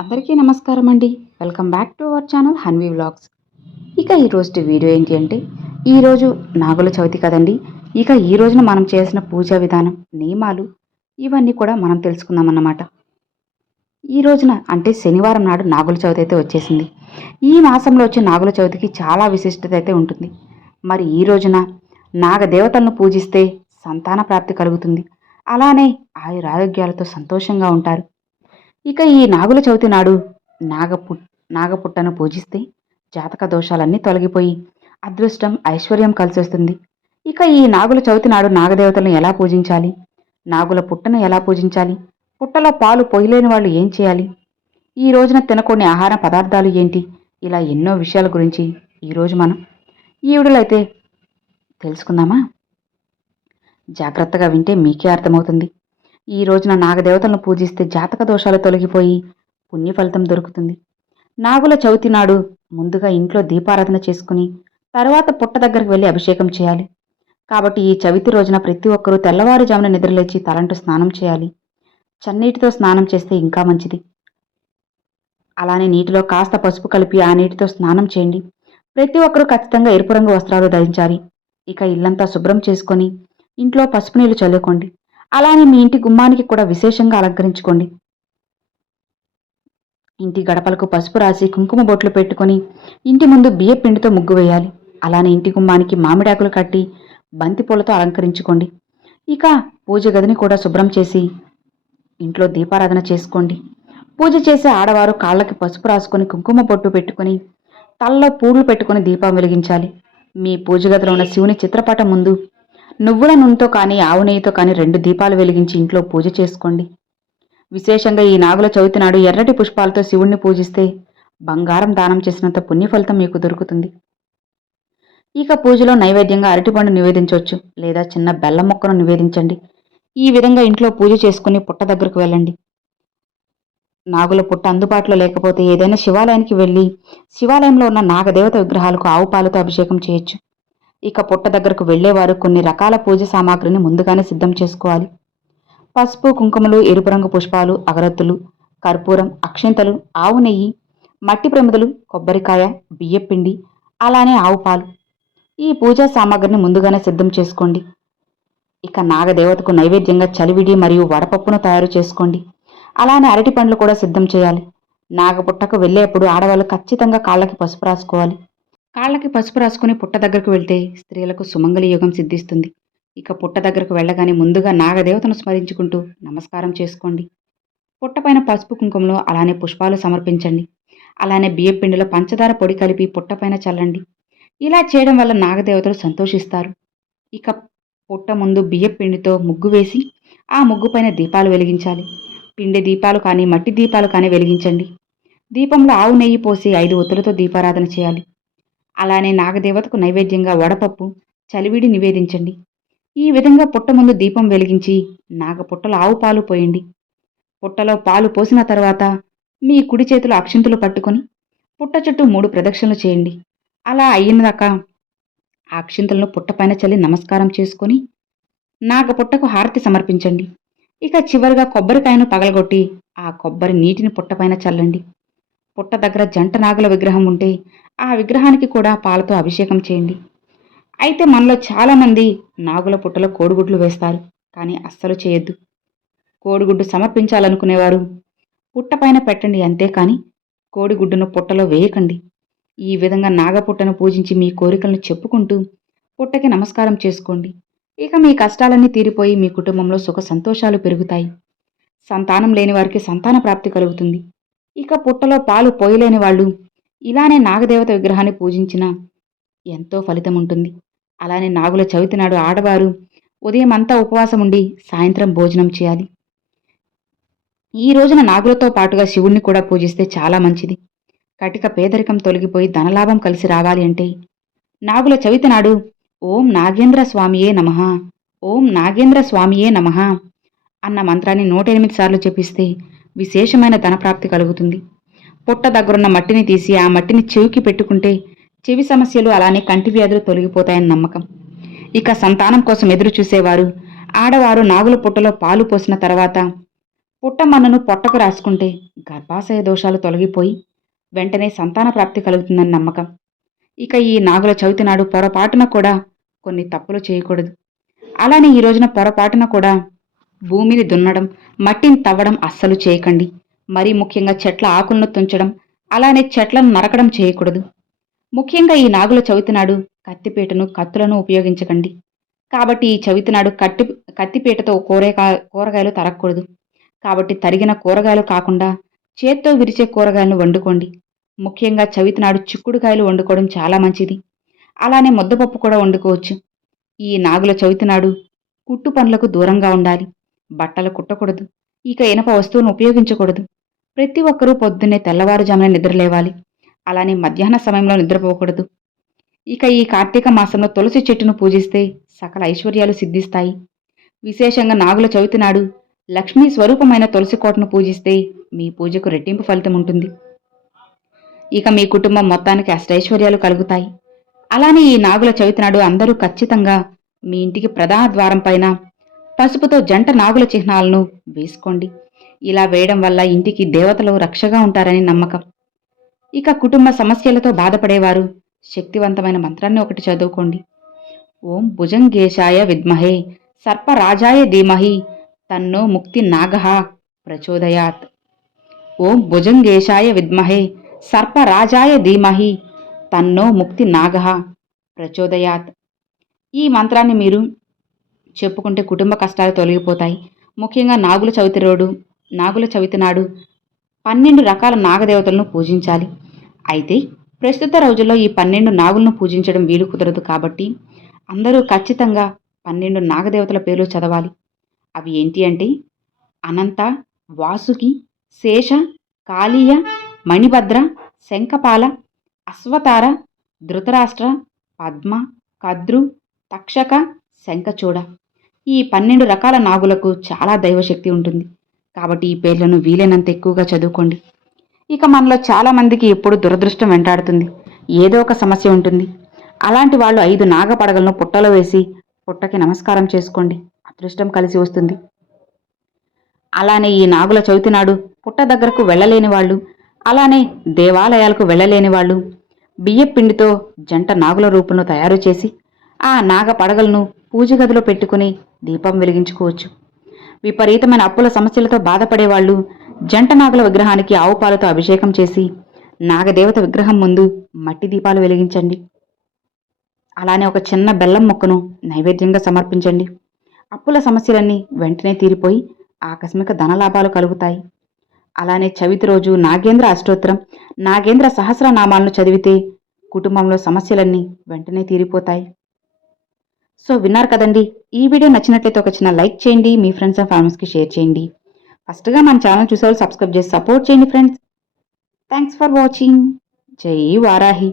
అందరికీ నమస్కారం అండి welcome back to our channel Hanvi vlogs. ఇక ఈరోజు వీడియో ఏంటి అంటే ఈరోజు నాగుల చవితి కదండి. ఇక ఈ రోజున మనం చేసిన పూజా విధానం నియమాలు ఇవన్నీ కూడా మనం తెలుసుకుందాం అన్నమాట ఈ రోజున అంటే శనివారం నాడు నాగుల చవితి అయితే వచ్చేసింది. ఈ మాసంలో వచ్చే నాగుల చవితికి చాలా విశిష్టత అయితే ఉంటుంది. మరి ఈ రోజున నాగదేవతలను పూజిస్తే సంతాన ప్రాప్తి కలుగుతుంది. అలానే ఆయురారోగ్యాలతో సంతోషంగా ఉంటారు. ఇక ఈ నాగుల చవితి నాడు నాగపు నాగపుట్టను పూజిస్తే జాతక దోషాలన్నీ తొలగిపోయి అదృష్టం ఐశ్వర్యం కలిసొస్తుంది. ఇక ఈ నాగుల చవితి నాడు నాగదేవతలను ఎలా పూజించాలి? నాగుల పుట్టను ఎలా పూజించాలి? పుట్టలో పాలు పొయ్యలేని వాళ్ళు ఏం చేయాలి? ఈ రోజున తినకూడని ఆహార పదార్థాలు ఏంటి? ఇలా ఎన్నో విషయాల గురించి ఈరోజు మనం ఈ వీడియోలో అయితే తెలుసుకుందామా? జాగ్రత్తగా వింటే మీకే అర్థమవుతుంది. ఈ రోజున నాగదేవతలను పూజిస్తే జాతక దోషాలు తొలగిపోయి పుణ్య ఫలితం దొరుకుతుంది. నాగుల చవితి నాడు ముందుగా ఇంట్లో దీపారాధన చేసుకుని తర్వాత పుట్ట దగ్గరికి వెళ్ళి అభిషేకం చేయాలి. కాబట్టి ఈ చవితి రోజున ప్రతి ఒక్కరూ తెల్లవారుజామున నిద్రలేచి తలంటు స్నానం చేయాలి. చన్నీటితో స్నానం చేస్తే ఇంకా మంచిది. అలానే నీటిలో కాస్త పసుపు కలిపి ఆ నీటితో స్నానం చేయండి. ప్రతి ఒక్కరూ ఖచ్చితంగా ఎరుపు రంగు వస్త్రాలు ధరించాలి. ఇక ఇల్లంతా శుభ్రం చేసుకొని ఇంట్లో పసుపు నీళ్ళు చల్లుకోండి. అలానే మీ ఇంటి గుమ్మానికి కూడా విశేషంగా అలంకరించుకోండి. ఇంటి గడపలకు పసుపు రాసి కుంకుమ బొట్లు పెట్టుకొని ఇంటి ముందు బియ్య పిండితో ముగ్గు వేయాలి. అలానే ఇంటి గుమ్మానికి మామిడాకులు కట్టి బంతి పూలతో అలంకరించుకోండి. ఇక పూజ గదిని కూడా శుభ్రం చేసి ఇంట్లో దీపారాధన చేసుకోండి. పూజ చేసే ఆడవారు కాళ్ళకి పసుపు రాసుకొని కుంకుమ బొట్టు పెట్టుకొని తలలో పూలు పెట్టుకొని దీపం వెలిగించాలి. మీ పూజ గదిలో ఉన్న శివుని చిత్రపటం ముందు నువ్వుల నూనెతో కానీ ఆవు నెయ్యితో కానీ రెండు దీపాలు వెలిగించి ఇంట్లో పూజ చేసుకోండి. విశేషంగా ఈ నాగుల చవితి నాడు ఎర్రటి పుష్పాలతో శివుణ్ణి పూజిస్తే బంగారం దానం చేసినంత పుణ్య ఫలితం మీకు దొరుకుతుంది. ఇక పూజలో నైవేద్యంగా అరటిపండు నివేదించవచ్చు లేదా చిన్న బెల్లం మొక్కను నివేదించండి. ఈ విధంగా ఇంట్లో పూజ చేసుకుని పుట్ట దగ్గరకు వెళ్ళండి. నాగుల పుట్ట అందుబాటులో లేకపోతే ఏదైనా శివాలయానికి వెళ్ళి శివాలయంలో ఉన్న నాగదేవత విగ్రహాలకు ఆవు పాలతో అభిషేకం చేయొచ్చు. ఇక పుట్ట దగ్గరకు వెళ్ళేవారు కొన్ని రకాల పూజ సామాగ్రిని ముందుగానే సిద్ధం చేసుకోవాలి. పసుపు కుంకుమలు ఎరుపు రంగు పుష్పాలు అగరత్తులు కర్పూరం అక్షింతలు ఆవు నెయ్యి మట్టి ప్రమిదలు కొబ్బరికాయ బియ్యపిండి అలానే ఆవు పాలు. ఈ పూజా సామాగ్రిని ముందుగానే సిద్ధం చేసుకోండి. ఇక నాగదేవతకు నైవేద్యంగా చలివిడి మరియు వడపప్పును తయారు చేసుకోండి. అలానే అరటి పండ్లు కూడా సిద్ధం చేయాలి. నాగపుట్టకు వెళ్ళేప్పుడు ఆడవాళ్ళు ఖచ్చితంగా కాళ్ళకి పసుపు రాసుకోవాలి. కాళ్ళకి పసుపు రాసుకుని పుట్ట దగ్గరకు వెళ్తే స్త్రీలకు సుమంగళి యోగం సిద్ధిస్తుంది. ఇక పుట్ట దగ్గరకు వెళ్ళగానే ముందుగా నాగదేవతను స్మరించుకుంటూ నమస్కారం చేసుకోండి. పుట్టపైన పసుపు కుంకుమలో అలానే పుష్పాలు సమర్పించండి. అలానే బియ్యం పిండిలో పంచదార పొడి కలిపి పుట్టపైన చల్లండి. ఇలా చేయడం వల్ల నాగదేవతలు సంతోషిస్తారు. ఇక పుట్ట ముందు బియ్యం పిండితో ముగ్గు వేసి ఆ ముగ్గు పైన దీపాలు వెలిగించాలి. పిండి దీపాలు కానీ మట్టి దీపాలు కానీ వెలిగించండి. దీపంలో ఆవు నెయ్యి పోసి ఐదు ఒత్తులతో దీపారాధన చేయాలి. అలానే నాగదేవతకు నైవేద్యంగా వడపప్పు చలివిడి నివేదించండి. ఈ విధంగా పుట్ట ముందు దీపం వెలిగించి నాగ పుట్టలో ఆవు పాలు పోయండి. పుట్టలో పాలు పోసిన తర్వాత మీ కుడి చేతులు అక్షింతులు పట్టుకొని పుట్ట చుట్టూ మూడు ప్రదక్షిణలు చేయండి. అలా అయినదాకా ఆ అక్షింతలను పుట్టపైన చల్లి నమస్కారం చేసుకొని నాగపుట్టకు హారతి సమర్పించండి. ఇక చివరిగా కొబ్బరికాయను పగలగొట్టి ఆ కొబ్బరి నీటిని పుట్టపైన చల్లండి. పుట్ట దగ్గర జంట నాగుల విగ్రహం ఉంటే ఆ విగ్రహానికి కూడా పాలతో అభిషేకం చేయండి. అయితే మనలో చాలామంది నాగుల పుట్టలో కోడిగుడ్లు వేస్తారు కానీ అస్సలు చేయొద్దు. కోడిగుడ్డు సమర్పించాలనుకునేవారు పుట్టపైన పెట్టండి అంతేకాని కోడిగుడ్డును పుట్టలో వేయకండి. ఈ విధంగా నాగపుట్టను పూజించి మీ కోరికలను చెప్పుకుంటూ పుట్టకి నమస్కారం చేసుకోండి. ఇక మీ కష్టాలన్నీ తీరిపోయి మీ కుటుంబంలో సుఖ సంతోషాలు పెరుగుతాయి. సంతానం లేని వారికి సంతాన ప్రాప్తి కలుగుతుంది. ఇక పుట్టలో పాలు పోయలేని వాళ్ళు. ఇలానే నాగదేవత విగ్రహాన్ని పూజించిన ఎంతో ఫలితం ఉంటుంది. అలానే నాగుల చవితి నాడు ఆడవారు ఉదయం అంతా ఉపవాసం ఉండి సాయంత్రం భోజనం చేయాలి. ఈ రోజున నాగులతో పాటుగా శివుణ్ణి కూడా పూజిస్తే చాలా మంచిది. కటిక పేదరికం తొలగిపోయి ధనలాభం కలిసి రావాలి అంటే నాగుల చవితి నాడు ఓం నాగేంద్ర స్వామియే నమః ఓం నాగేంద్ర స్వామియే నమః అన్న మంత్రాన్ని నూట ఎనిమిది సార్లు చెప్పిస్తే విశేషమైన ధనప్రాప్తి కలుగుతుంది. పుట్ట దగ్గరున్న మట్టిని తీసి ఆ మట్టిని చెవికి పెట్టుకుంటే చెవి సమస్యలు అలానే కంటి వ్యాధులు తొలగిపోతాయని నమ్మకం. ఇక సంతానం కోసం ఎదురు చూసేవారు ఆడవారు నాగుల పుట్టలో పాలు పోసిన తర్వాత పుట్ట పుట్టమన్నను పొట్టకు రాసుకుంటే గర్భాశయ దోషాలు తొలగిపోయి వెంటనే సంతాన ప్రాప్తి కలుగుతుందని నమ్మకం. ఇక ఈ నాగుల చవితి నాడు పొరపాటున కూడా కొన్ని తప్పులు చేయకూడదు. అలానే ఈ రోజున పొరపాటున కూడా భూమిని దున్నడం మట్టిని తవ్వడం అస్సలు చేయకండి. మరీ ముఖ్యంగా చెట్ల ఆకులను తుంచడం అలానే చెట్లను నరకడం చేయకూడదు. ముఖ్యంగా ఈ నాగుల చవితి నాడు కత్తిపీటను కత్తులను ఉపయోగించకండి. కాబట్టి ఈ చవితి నాడు కట్టి కత్తిపీటతో కూరగా కూరగాయలు తరగకూడదు. కాబట్టి తరిగిన కూరగాయలు కాకుండా చేత్తో విరిచే కూరగాయలను వండుకోండి. ముఖ్యంగా చవితి నాడు చిక్కుడుకాయలు వండుకోవడం చాలా మంచిది. అలానే ముద్దపప్పు కూడా వండుకోవచ్చు. ఈ నాగుల చవితి నాడు కుట్టు పనులకు దూరంగా ఉండాలి. బట్టలు కుట్టకూడదు. ఇక ఇనప వస్తువును ఉపయోగించకూడదు. ప్రతి ఒక్కరూ పొద్దున్నే తెల్లవారుజామున నిద్రలేవాలి. అలానే మధ్యాహ్న సమయంలో నిద్రపోకూడదు. ఇక ఈ కార్తీక మాసంలో తులసి చెట్టును పూజిస్తే సకల ఐశ్వర్యాలు సిద్ధిస్తాయి. విశేషంగా నాగుల చవితి నాడు లక్ష్మీ స్వరూపమైన తులసి కోటను పూజిస్తే మీ పూజకు రెట్టింపు ఫలితం ఉంటుంది. ఇక మీ కుటుంబం మొత్తానికి అష్టైశ్వర్యాలు కలుగుతాయి. అలానే ఈ నాగుల చవితి నాడు అందరూ ఖచ్చితంగా మీ ఇంటికి ప్రధాన ద్వారం పైన పసుపుతో జంట నాగుల చిహ్నాలను వేసుకోండి. ఇలా వేయడం వల్ల ఇంటికి దేవతలు రక్షగా ఉంటారని నమ్మకం. ఇక కుటుంబ సమస్యలతో బాధపడేవారు. శక్తివంతమైన మంత్రాన్ని ఒకటి చదువుకోండి. ఓం భుజంగేశాయ విద్మహే సర్పరాజాయ ధీమహి తన్నో ముక్తి నాగః ప్రచోదయాత్. ఓం భుజంగేశాయ విద్మహే సర్పరాజాయ ధీమహి తన్నో ముక్తి నాగః ప్రచోదయాత్. ఈ మంత్రాన్ని మీరు చెప్పుకుంటే కుటుంబ కష్టాలు తొలగిపోతాయి. ముఖ్యంగా నాగుల చవితి రోడు నాగుల చవితి నాడు పన్నెండు రకాల నాగదేవతలను పూజించాలి. అయితే ప్రస్తుత రోజుల్లో ఈ పన్నెండు నాగులను పూజించడం వీలు కుదరదు కాబట్టి అందరూ ఖచ్చితంగా పన్నెండు నాగదేవతల పేర్లు చదవాలి. అవి ఏంటి అంటే అనంత వాసుకి శేష కాళీయ మణిభద్ర శంఖపాల అశ్వతార ధృతరాష్ట్ర పద్మ కద్రు తక్షక శంఖచూడ. ఈ పన్నెండు రకాల నాగులకు చాలా దైవశక్తి ఉంటుంది. కాబట్టి ఈ పేర్లను వీలైనంత ఎక్కువగా చదువుకోండి. ఇక మనలో చాలామందికి ఎప్పుడు దురదృష్టం వెంటాడుతుంది. ఏదో ఒక సమస్య ఉంటుంది. అలాంటి వాళ్ళు ఐదు నాగ పడగలను పుట్టలో వేసి పుట్టకి నమస్కారం చేసుకోండి. అదృష్టం కలిసి వస్తుంది. అలానే ఈ నాగుల చవితి నాడు పుట్ట దగ్గరకు వెళ్ళలేని వాళ్ళు అలానే దేవాలయాలకు వెళ్ళలేని వాళ్ళు బియ్యపిండితో జంట నాగుల రూపంలో తయారు చేసి ఆ నాగ పడగలను పూజ గదిలో పెట్టుకుని దీపం వెలిగించుకోవచ్చు. విపరీతమైన అప్పుల సమస్యలతో బాధపడేవాళ్ళు జంట నాగుల విగ్రహానికి ఆవు పాలతో అభిషేకం చేసి నాగదేవత విగ్రహం ముందు మట్టి దీపాలు వెలిగించండి. అలానే ఒక చిన్న బెల్లం మొక్కను నైవేద్యంగా సమర్పించండి. అప్పుల సమస్యలన్నీ వెంటనే తీరిపోయి ఆకస్మిక ధనలాభాలు కలుగుతాయి. అలానే చవితి రోజు నాగేంద్ర అష్టోత్తరం నాగేంద్ర సహస్రనామాలను చదివితే కుటుంబంలో సమస్యలన్నీ వెంటనే తీరిపోతాయి. సో విన్నారు కదండి ఈ వీడియో నచ్చినట్లయితే ఒక చిన్న లైక్ చేయండి మీ ఫ్రెండ్స్ అండ్ ఫ్యామిలీస్కి షేర్ చేయండి. ఫస్ట్గా మన ఛానల్ చూసేవాళ్ళు సబ్స్క్రైబ్ చేసి సపోర్ట్ చేయండి ఫ్రెండ్స్. Thanks for watching. జై వారాహి.